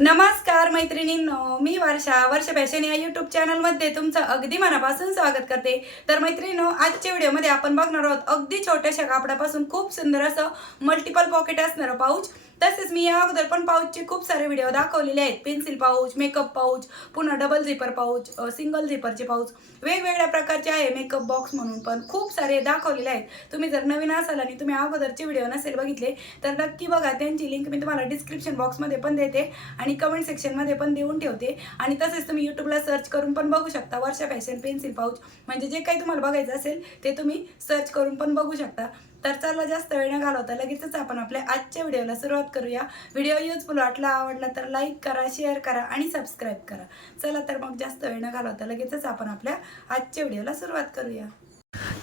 नमस्कार मैत्रिणींनो मी वर्षा वर्ष फॅशन या युट्यूब चॅनलमध्ये तुमचं अगदी मनापासून स्वागत करते. तर मैत्रिणींनो आजच्या व्हिडिओमध्ये आपण बघणार आहोत अगदी छोट्याशा कापडापासून खूप सुंदर असं मल्टिपल पॉकेट असणारं पाऊच तसेच मी या अगोदर पण पाऊचचे खूप सारे व्हिडिओ दाखवलेले आहेत. पेन्सिल पाऊच मेकअप पाऊच पुन्हा डबल झिपर पाऊच सिंगल झिपरचे पाऊच वेगवेगळ्या प्रकारचे आहे मेकअप बॉक्स म्हणून पण खूप सारे दाखवलेले आहेत. तुम्ही जर नवीन असाल आणि तुम्ही अगोदरचे व्हिडिओ नसेल बघितले तर नक्की बघा. त्यांची लिंक मी तुम्हाला डिस्क्रिप्शन बॉक्समध्ये पण देते आणि कमेंट सेक्शनमध्ये पण देऊन ठेवते. आणि तसेच तुम्ही यूट्यूबला सर्च करून पण बघू शकता वर्षा फॅशन पेन्सिल पाऊच म्हणजे जे काही तुम्हाला बघायचं असेल ते तुम्ही सर्च करून पण बघू शकता. तर चला जास्त वेळ न घालवता लगेचच आपण आपल्या आजच्या व्हिडिओला सुरुवात करूया. व्हिडिओ युजफुल वाटला आवडला तर लाईक करा शेअर करा आणि सबस्क्राईब करा. चला तर मग जास्त वेळ न घालवता लगेचच आपण आपल्या आजच्या व्हिडिओला सुरुवात करूया.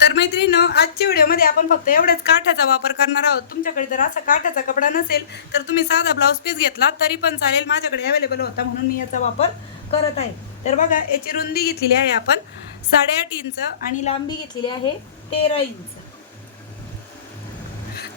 तर मैत्रिणीनं आजच्या व्हिडिओमध्ये आपण फक्त एवढ्याच काठाचा वापर करणार आहोत. तुमच्याकडे जर असा काठाचा कपडा नसेल तर तुम्ही साधा ब्लाऊज पीस घेतला तरी पण चालेल. माझ्याकडे अवेलेबल होता म्हणून मी याचा वापर करत आहे. तर बघा याची रुंदी घेतलेली आहे आपण साडेआठ इंच आणि लांबी घेतलेली आहे तेरा इंच.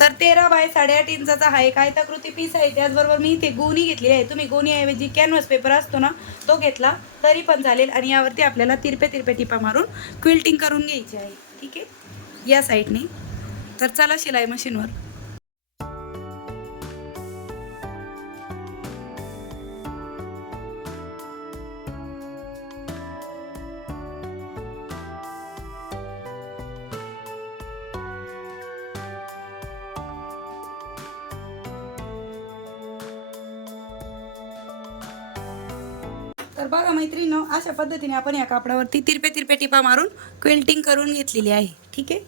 तर तेरा बाय साडेआठ इंचाचा हा एक आयताकृती पीस आहे. त्याचबरोबर मी इथे गोणी घेतली आहे. तुम्ही गोणीऐवजी कॅनव्हस पेपर असतो ना तो घेतला तरी पण चालेल. आणि यावरती आपल्याला तिरपे तिरपे टिपा मारून क्विल्टिंग करून घ्यायची आहे. ठीक आहे? या साईडने तर चला शिलाई मशीनवर तर बघा मैत्रिणीनो अशा पद्धतीने आपण या कापडावरती तिरपे तिरपे टिपा मारून क्विल्टिंग करून घेतलेली आहे. ठीक आहे?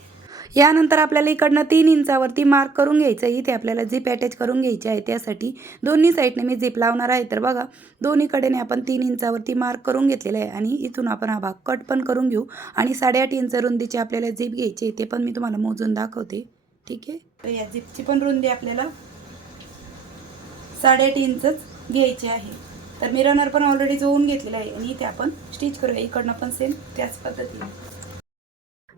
यानंतर आपल्याला इकडनं तीन इंचावरती मार्क करून घ्यायचं आहे. इथे आपल्याला झिप अटॅच करून घ्यायची आहे. त्यासाठी दोन्ही साईडने मी झिप लावणार आहे. तर बघा दोन्हीकडेने आपण तीन इंचावरती मार्क करून घेतलेला आहे. आणि इथून आपण हा भाग कट पण करून घेऊ. आणि साडेआठ इंच रुंदीची आपल्याला झिप घ्यायची आहे. ते पण मी तुम्हाला मोजून दाखवते. ठीक आहे? तर या झिपची पण रुंदी आपल्याला साडेआठ इंचच घ्यायची आहे. तर मी रनर पण ऑलरेडी जोवून घेतलेला आहे आणि इथे आपण स्टिच करूया. इकडनं पण सेम त्याच पद्धतीने.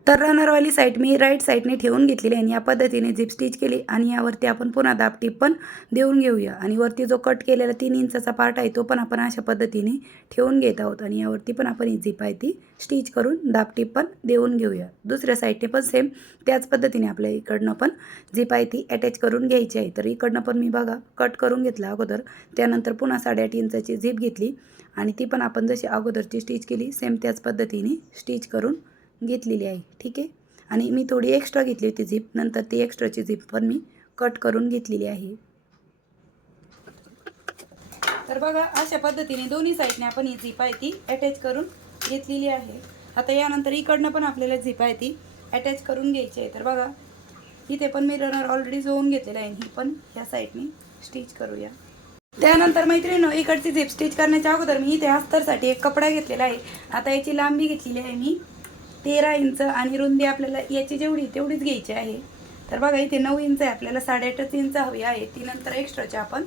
तर रनरवाली साईड मी राईट साईडने ठेवून घेतलेली आणि या पद्धतीने झिप स्टिच केली आणि यावरती आपण पुन्हा दाबटीप पण देऊन घेऊया. आणि वरती जो कट केलेला तीन इंचाचा पार्ट आहे तो पण आपण अशा पद्धतीने ठेवून घेत आहोत आणि यावरती पण आपण ही झिप आहे ती स्टिच करून दाबटीप पण देऊन घेऊया. दुसऱ्या साईडने पण सेम त्याच पद्धतीने आपल्या इकडनं पण झिप आहे ती अटॅच करून घ्यायची आहे. तर इकडनं पण मी बघा कट करून घेतला अगोदर. त्यानंतर पुन्हा साडेआठ इंचाची झिप घेतली आणि ती पण आपण जशी अगोदरची स्टिच केली सेम त्याच पद्धतीने स्टिच करून घेतलेली आहे. ठीक आहे? आणि मी थोडी एक्स्ट्रा घेतली होती झिप नंतर ती एक्स्ट्राची झिप पण मी कट करून घेतलेली आहे. तर बघा अशा पद्धतीने दोन्ही साईडने आपण ही झिप आहे ती अटॅच करून घेतलेली आहे. आता यानंतर इकडनं पण आपल्याला झिप आहे ती अटॅच करून घ्यायची आहे. तर बघा इथे पण मी रनर ऑलरेडी जोवून घेतलेला आहे ही पण ह्या साईडने स्टिच करूया. त्यानंतर मैत्रिणी इकडची झिप स्टिच करण्याच्या अगोदर मी इथे अस्तरसाठी एक कपडा घेतलेला आहे. आता याची लांबी घेतलेली आहे मी तेरा इंच आणि रुंदी आपल्याला याची जेवढी तेवढीच घ्यायची आहे. तर बघा इथे नऊ इंच आहे आपल्याला साडेआठच इंच हवी आहे. ती नंतर एक्स्ट्राचे आपण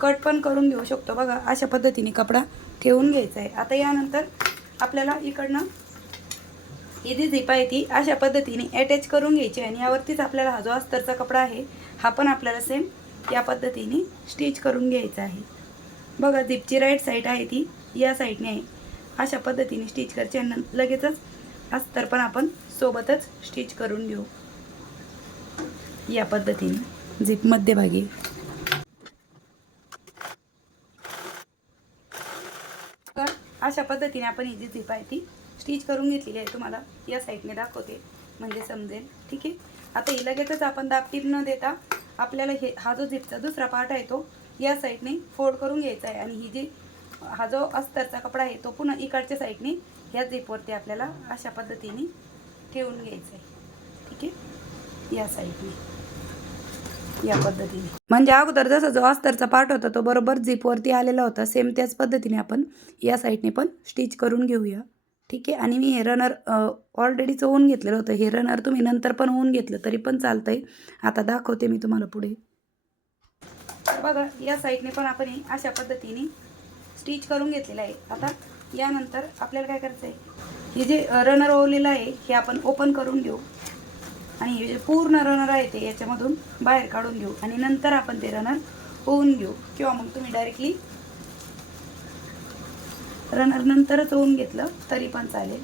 कट पण करून घेऊ शकतो. बघा अशा पद्धतीने कपडा ठेवून घ्यायचा आहे. आता यानंतर आपल्याला इकडनं ही जी झिप आहे ती अशा पद्धतीने अटॅच करून घ्यायची आणि यावरतीच आपल्याला हा जो अस्तरचा कपडा आहे हा पण आपल्याला सेम या पद्धतीने स्टिच करून घ्यायचा आहे. बघा झिपची राईट साईड आहे ती या साईडने आहे. अशा पद्धतीने स्टिच करायची आणि लगेचच अस्तर पण आपण सोबतच स्टिच करून घेऊ. या पद्धतीने. झिप मध्यभागी. तर अशा पद्धतीने आपण ही जी झिप आहे ती स्टिच करून घेतलेली आहे. तुम्हाला या साईडने दाखवते. म्हणजे समजेल. ठीक आहे? आता ही लगेचच आपण दाबटीप न देता आपल्याला हे हा जो झिपचा दुसरा पार्ट आहे तो या साईडने फोल्ड करून घ्यायचा आहे. आणि ही जी हा जो अस्तरचा कपडा आहे तो पुन्हा इकडच्या साईडने ह्या झिपवरती आपल्याला अशा पद्धतीने ठेवून घ्यायचं आहे ठीक आहे? या साईडने या पद्धतीने. म्हणजे अगोदर जसा जो अस्तरचा पार्ट होता तो बरोबर झिपवरती आलेला होता. सेम त्याच पद्धतीने आपण या साईडने पण स्टिच करून घेऊया. ठीक आहे? आणि मी हे रनर ऑलरेडीचं होऊन घेतलेलं होतं. हे रनर तुम्ही नंतर पण होऊन घेतलं तरी पण चालतंय. आता दाखवते मी तुम्हाला पुढे. बघा या साईडने पण आपण अशा पद्धतीने स्टिच करून घेतलेलं आहे. आता यानंतर आपल्याला काय करायचं आहे? हे जे रनर ओवलेलं आहे हे आपण ओपन करून घेऊ. आणि हे जे पूर्ण रनर आहे ते याच्यामधून बाहेर काढून घेऊ. आणि नंतर आपण ते रनर ओवून घेऊ. किंवा मग तुम्ही डायरेक्टली रनर नंतरच होऊन घेतलं तरी पण चालेल.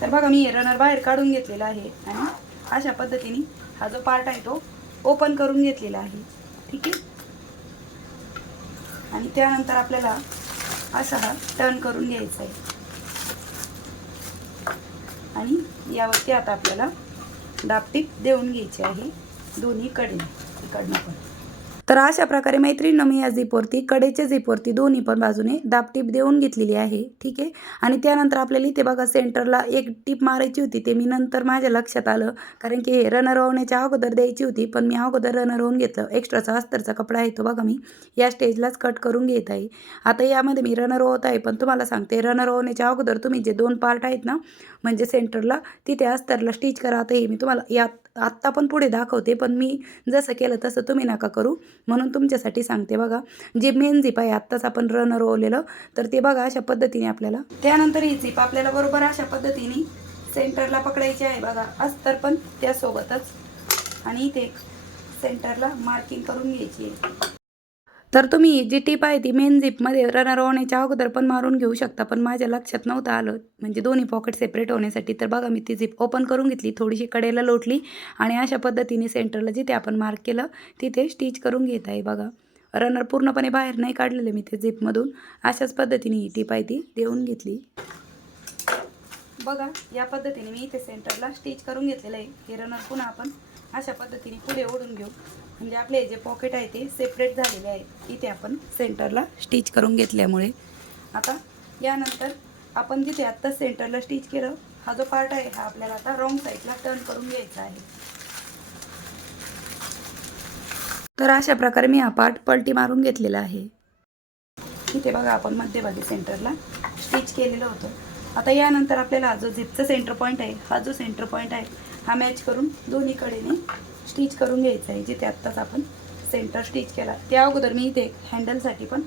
तर बघा मी रनर बाहेर काढून घेतलेला आहे. आणि अशा पद्धतीने हा जो पार्ट आहे तो ओपन करून घेतलेला आहे. ठीक आहे? आणि त्यानंतर आपल्याला असा हा टर्न करून घ्यायचा आहे. आणि यावरती आता आपल्याला दापटीप देऊन घ्यायची आहे दोन्हीकडे इकडनं पण. तर अशा प्रकारे मैत्रिणीनं मी या झिपवरती कडेच्या झिपवरती दोन्ही पण बाजूने दाबटीप देऊन घेतलेली आहे. ठीक आहे? आणि त्यानंतर आपल्याला इथे बघा सेंटरला एक टीप मारायची होती. ते मी नंतर माझ्या लक्षात आलं. कारण की हे रनर होण्याच्या अगोदर द्यायची होती. पण मी अगोदर रनर होऊन घेतलं. एक्स्ट्राचा अस्तरचा कपडा आहे तो बघा मी. या स्टेजलाच कट करून घेत आहे. आता यामध्ये मी रनर होत आहे. पण तुम्हाला सांगते रनर होण्याच्या अगोदर तुम्ही जे दोन पार्ट आहेत ना म्हणजे सेंटरला तिथे अस्तरला स्टिच करा. आता हे मी तुम्हाला यात आत्ता पण पुढे दाखवते. पण मी जसं केलं तसं तुम्ही नका करू. म्हणून तुमच्यासाठी सांगते बघा. जे मेन झिप आहे आत्ताच आपण रनर ओवलेलं तर ते बघा अशा पद्धतीने आपल्याला. त्यानंतर ही झिप आपल्याला बरोबर अशा पद्धतीने सेंटरला पकडायची आहे बघा. अस्तर पण त्यासोबतच. आणि इथे सेंटरला मार्किंग करून घ्यायची आहे. तर तुम्ही जी टीप आहे ती मेन झिपमध्ये रनर होण्याच्या अगोदर पण मारून घेऊ शकता पण माझ्या लक्षात नव्हतं आलं. म्हणजे दोन्ही पॉकेट सेपरेट होण्यासाठी. तर बघा मी ती झिप ओपन करून घेतली थोडीशी कडेला लोटली आणि अशा पद्धतीने सेंटरला जिथे आपण मार्क केलं तिथे स्टिच करून घेत आहे बघा. रनर पूर्णपणे बाहेर नाही काढलेलं मी ते झिपमधून अशाच पद्धतीने ही टीप आहे ती देऊन घेतली. बघा या पद्धतीने मी इथे सेंटरला स्टिच करून घेतलेलं आहे. हे रनर पुन्हा आपण अशा पद्धतीने पुढे ओढून घेऊ. म्हणजे आपले जे पॉकेट आहे ते सेपरेट झालेले आहे इथे आपण सेंटरला स्टिच करून घेतल्यामुळे. आता यानंतर आपण जिथे आत्ता सेंटरला स्टिच केलं हा जो पार्ट आहे हा आपल्याला आता रॉंग साईडला टर्न करून घ्यायचा आहे. तर अशा प्रकारे मी हा पार्ट पलटी मारून घेतलेला आहे. इथे बघा आपण मध्यभागी सेंटरला स्टिच केलेलं होतं. आता यानंतर आपल्याला जो झिपचा सेंटर पॉईंट आहे हा जो सेंटर पॉईंट आहे हा मॅच करून दोन्हीकडेने स्टिच करून घ्यायचं आहे जिथे आत्ताच आपण सेंटर स्टिच केला. त्या अगोदर मी इथे हँडलसाठी पण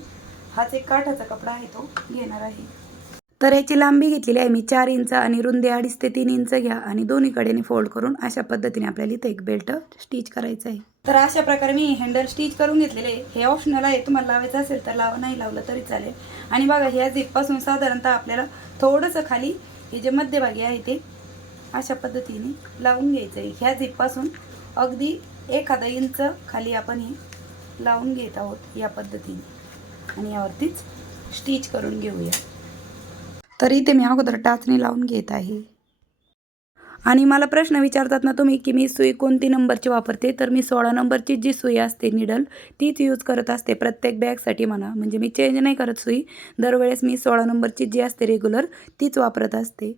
हाच एक काठाचा कपडा आहे तो घेणार आहे. तर याची लांबी घेतलेली आहे मी चार इंच आणि रुंदी अडीच ते तीन इंच घ्या आणि दोन्ही कडेने फोल्ड करून अशा पद्धतीने आपल्याला इथे एक बेल्ट स्टिच करायचं आहे. तर अशा प्रकारे मी हँडल स्टिच करून घेतलेले हे ऑप्शनल आहे. तुम्हाला लावायचं असेल तर लावा नाही लावलं तरी चालेल. आणि बघा ह्या झिपपासून साधारणतः आपल्याला थोडंसं खाली हे जे मध्यभागी आहे ते अशा पद्धतीने लावून घ्यायचं आहे. ह्या झिपपासून अगदी एखादा इंच खाली आपण ही लावून घेत आहोत या पद्धतीने. आणि यावरतीच स्टिच करून घेऊया. तरी ते मी अगोदर टाचणी लावून घेत आहे. आणि मला प्रश्न विचारतात ना तुम्ही की मी सुई कोणती नंबरची वापरते? तर मी सोळा नंबरची जी सुई असते निडल तीच यूज करत असते प्रत्येक बॅगसाठी म्हणा म्हणजे मी चेंज नाही करत सुई. दरवेळेस मी सोळा नंबरची जी असते रेग्युलर तीच वापरत असते.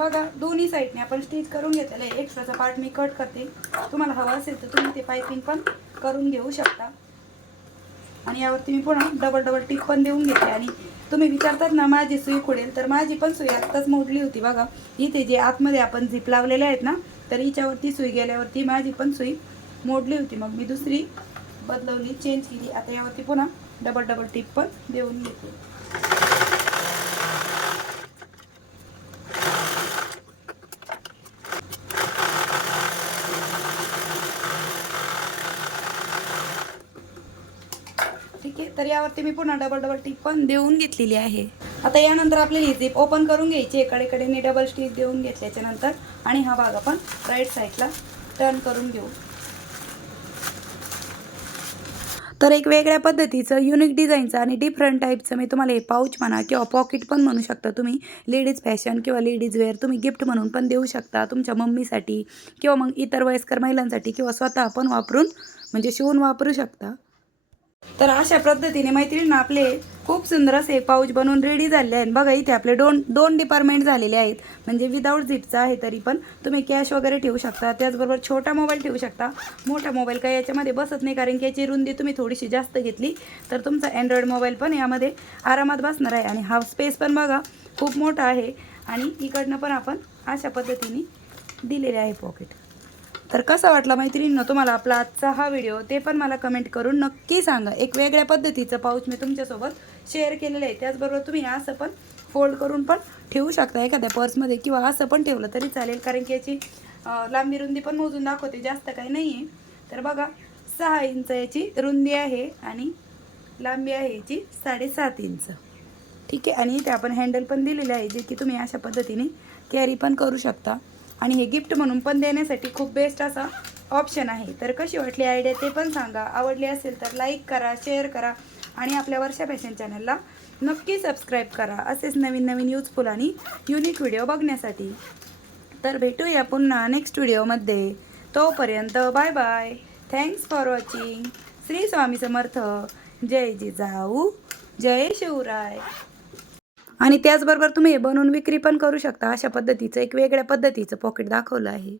बघा दोन्ही साईडने आपण स्टिच करून घेतलेलं आहे. एक्स्ट्राचा पार्ट मी कट करते. तुम्हाला हवा असेल तर तुम्ही ते पायपिंग पण करून घेऊ शकता. आणि यावरती मी पुन्हा डबल डबल टिप पण देऊन घेते. आणि तुम्ही विचारतात ना माझी सुई खुडेल तर माझी पण सुई आत्ताच मोडली होती बघा. इथे जे आतमध्ये आपण झिप लावलेले आहेत ना तर हिच्यावरती सुई गेल्यावरती माझी पण सुई मोडली होती. मग मी दुसरी बदलवली चेंज केली. आता यावरती पुन्हा डबल डबल टिप पण देऊन घेते. ठीक आहे? तर यावरती मी पुन्हा डबल डबल टीप पण देऊन घेतलेली आहे. आता यानंतर आपली ही झिप ओपन करून घ्यायची एकाडेकडेने डबल स्टिच देऊन घेतल्याच्या नंतर आणि हा भाग आपण राईट साईडला टर्न करून घेऊ. तर एक वेगळ्या पद्धतीचं युनिक डिझाईनचं आणि डिफरंट टाईपचं मी तुम्हाला हे पाऊच म्हणा किंवा पॉकेट पण म्हणू शकता तुम्ही. लेडीज फॅशन किंवा लेडीज वेअर तुम्ही गिफ्ट म्हणून पण देऊ शकता तुमच्या मम्मीसाठी किंवा मग इतर वयस्कर महिलांसाठी किंवा स्वतः पण वापरून म्हणजे शिवून वापरू शकता. तर अशा पद्धतीने मैत्रिणींना आपले खूप सुंदर असे पाऊच बनवून रेडी झाले आहेत. बघा इथे आपले दोन दोन डिपार्टमेंट झालेले आहेत. म्हणजे विदाऊट झिपचं आहे तरी पण तुम्ही कॅश वगैरे ठेवू शकता. त्याचबरोबर छोटा मोबाईल ठेवू शकता. मोठा मोबाईल काही याच्यामध्ये बसत नाही कारण की याची रुंदी तुम्ही थोडीशी जास्त घेतली तर तुमचा अँड्रॉइड मोबाईल पण यामध्ये आरामात बसणार आहे. आणि हा स्पेस पण बघा खूप मोठा आहे. आणि इकडनं पण आपण अशा पद्धतीने दिलेले आहे पॉकेट तर कसा वाटला मैत्रिणींनो तुम्हाला आपला आजचा हा व्हिडिओ ते पण मला कमेंट करून नक्की सांगा. एक वेगळ्या पद्धतीचं पाऊच मी तुमच्यासोबत शेअर केलेलं आहे. त्याचबरोबर तुम्ही असं पण फोल्ड करून पण ठेवू शकता एखाद्या पर्समध्ये किंवा असं पण ठेवलं तरी चालेल. कारण की याची लांबी रुंदी पण मोजून दाखवते. जास्त काही नाही आहे तर बघा सहा इंच याची रुंदी आहे आणि लांबी आहे याची साडेसात इंच ठीक आहे? आणि इथे आपण हँडल पण दिलेले आहे जे की तुम्ही अशा पद्धतीने कॅरी पण करू शकता. आणि हे गिफ्ट म्हणून पण देण्यासाठी खूप बेस्ट असा ऑप्शन आहे. तर कशी वाटली आयडिया ते पण सांगा. आवडली असेल तर लाईक करा शेअर करा आणि आपल्या वर्षा फॅशन चॅनलला नक्की सबस्क्राईब करा. असेच नवीन नवीन यूजफुल आणि युनिक व्हिडिओ बघण्यासाठी. तर भेटूया पुन्हा नेक्स्ट व्हिडिओमध्ये तोपर्यंत bye bye thanks for watching Shri Swami Samarth. जय जिजाऊ. जय शिवराय. आणि त्याचबरोबर तुम्ही हे बनवून विक्री पण करू शकता अशा पद्धतीचं एक वेगळ्या पद्धतीचं पॉकेट दाखवलं आहे.